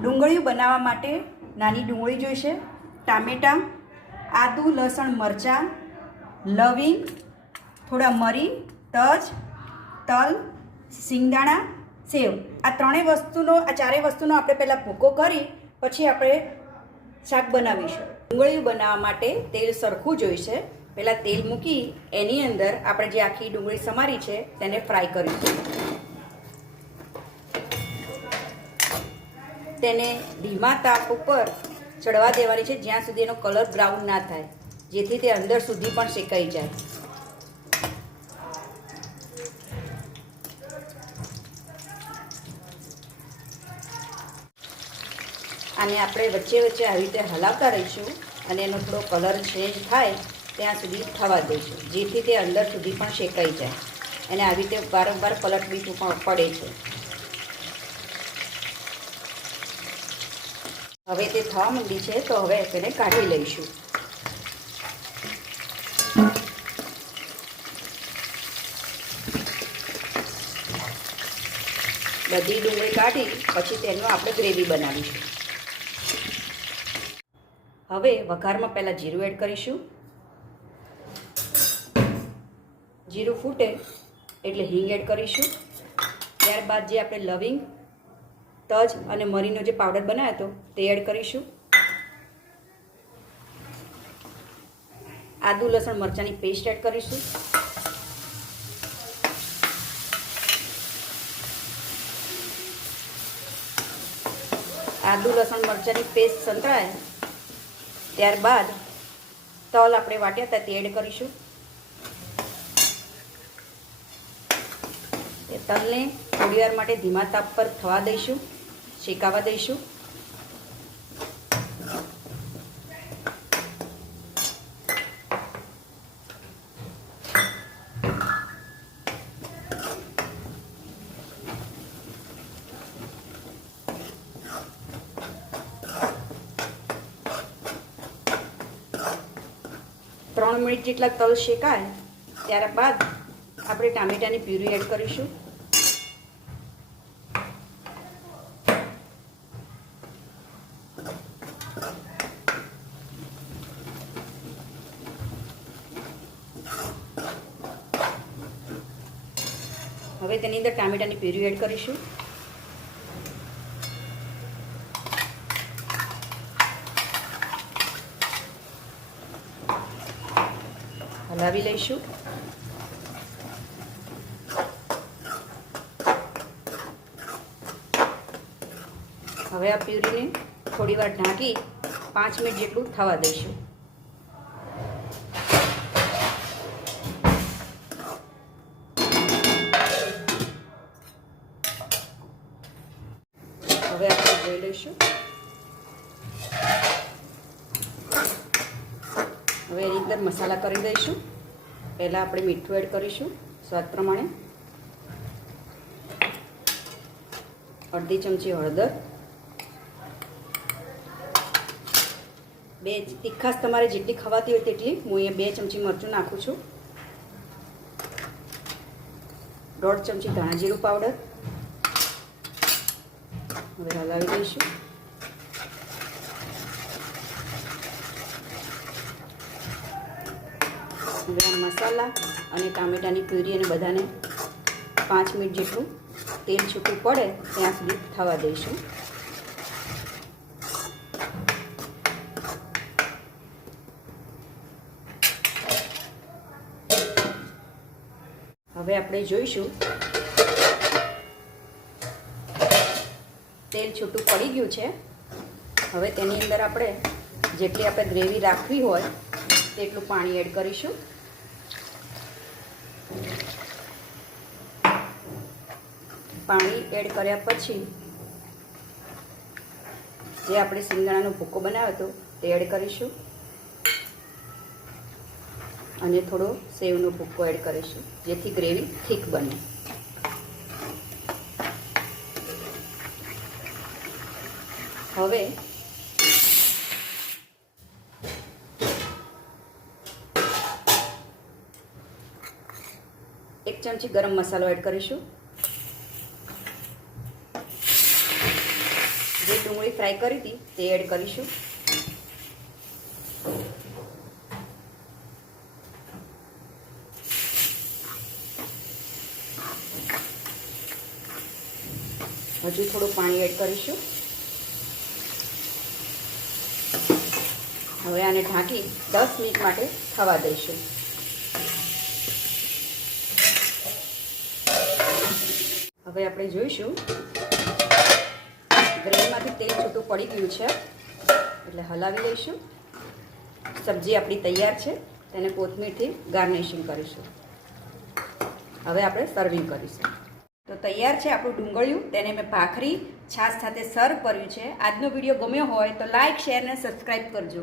ડુંગળીઓ બનાવવા માટે નાની ડુંગળી જોઈશે, ટામેટાં, આદું, લસણ, મરચાં, લવિંગ, થોડા મરી, તજ, તલ, સિંગદાણા, સેવ. આ ચારેય વસ્તુનો આપણે પહેલાં ભૂકો કરી પછી આપણે શાક બનાવીશું. ડુંગળીઓ બનાવવા માટે તેલ સરખું જોઈશે. પહેલાં તેલ મૂકી એની અંદર આપણે જે આખી ડુંગળી સમારી છે તેને ફ્રાય કરીશું. તેને ધીમા તાપ ઉપર ચડવા દેવાની છે જ્યાં સુધી એનો કલર બ્રાઉન ના થાય, જેથી તે અંદર સુધી પણ શેકાઈ જાય. આને આપણે વચ્ચે વચ્ચે આવી રીતે હલાવતા રહીશું અને એનો થોડો કલર ચેન્જ થાય ત્યાં સુધી થવા દઈશું, જેથી તે અંદર સુધી પણ શેકાઈ જાય. અને આવી રીતે વારંવાર પલટવી પડે છે. હવે તે થવા માંડી છે તો હવે તેને કાઢી લઈશું. બધી ડુંગળી કાઢી પછી તેનું આપણે ગ્રેવી બનાવીશું. હવે વઘારમાં પહેલાં જીરું એડ કરીશું. જીરું ફૂટે એટલે હિંગ એડ કરીશું. ત્યારબાદ જે આપણે લવિંગ, તજ અને મરીનો જે પાવડર બનાવ્યો હતો તે એડ કરીશું. આદુ, લસણ, મરચાંની પેસ્ટ એડ કરીશું. આદુ, લસણ, મરચાંની પેસ્ટ સંતળાય ત્યારબાદ તલ આપણે વાટ્યા હતા તે એડ કરીશું. એ તલને થોડી વાર માટે ધીમા તાપ પર થવા દઈશું, શેકાવા દઈશું. ત્રણ મિનિટ જેટલા તલ શેકાય ત્યારબાદ આપણે ટામેટાની પ્યુરી એડ કરીશું. હવે તેની અંદર ટામેટાની પ્યુરી એડ કરીશું. હલાવી લઈશું. હવે આ પ્યુરીને થોડી વાર ઢાંકી 5 મિનિટ જેટલું થવા દઈશું. હવે આપણે જોઈ લઈશું. હવે એની અંદર મસાલા કરી દઈશું. પહેલાં આપણે મીઠું એડ કરીશું સ્વાદ પ્રમાણે. અડધી ચમચી હળદર. તીખાશ તમારે જેટલી ખવાતી હોય તેટલી. હું અહીંયા 2 ચમચી મરચું નાખું છું. 1.5 ચમચી ધાણા જીરું પાવડર. હવે હલાવી દઈશું. હવે આ મસાલા અને ટામેટાની પ્યુરી અને બધાને 5 મિનિટ જેટલું તેલ છૂટું પડે ત્યાં સુધી થવા દઈશું. હવે આપણે જોઈશું તેલ છૂટું પડી ગયું છે. હવે તેની અંદર આપણે જેટલી આપણે ગ્રેવી રાખવી હોય તેટલું પાણી એડ કરીશું. પાણી એડ કર્યા પછી જે આપણે સિંગદાણાનો ભૂકો બનાવ્યો હતો તે એડ કરીશું અને થોડો સેવનો ભૂકો એડ કરીશું, જેથી ગ્રેવી થીક બને. હવે 1 ચમચી ગરમ મસાલો એડ કરીશું. જે ડુંગળી ફ્રાય કરી હતી તે એડ કરીશું. હજુ થોડું પાણી એડ કરીશું. હવે આને ઢાંકી 10 મિનિટ માટે થવા દઈશું. હવે આપણે જોઈશું ગ્રેવીમાંથી તેલ છૂટું પડી ગયું છે એટલે હલાવી લઈશું. સબ્જી આપણી તૈયાર છે. તેને કોથમીરથી ગાર્નિશિંગ કરીશું. હવે આપણે સર્વિંગ કરીશું. તો તૈયાર છે આપણું ડુંગળિયું. તેને મેં ભાખરી છાશ સાથે સર્વ કર્યું છે. આજનો વિડીયો ગમ્યો હોય તો લાઇક, શેર અને સબસ્ક્રાઈબ કરજો.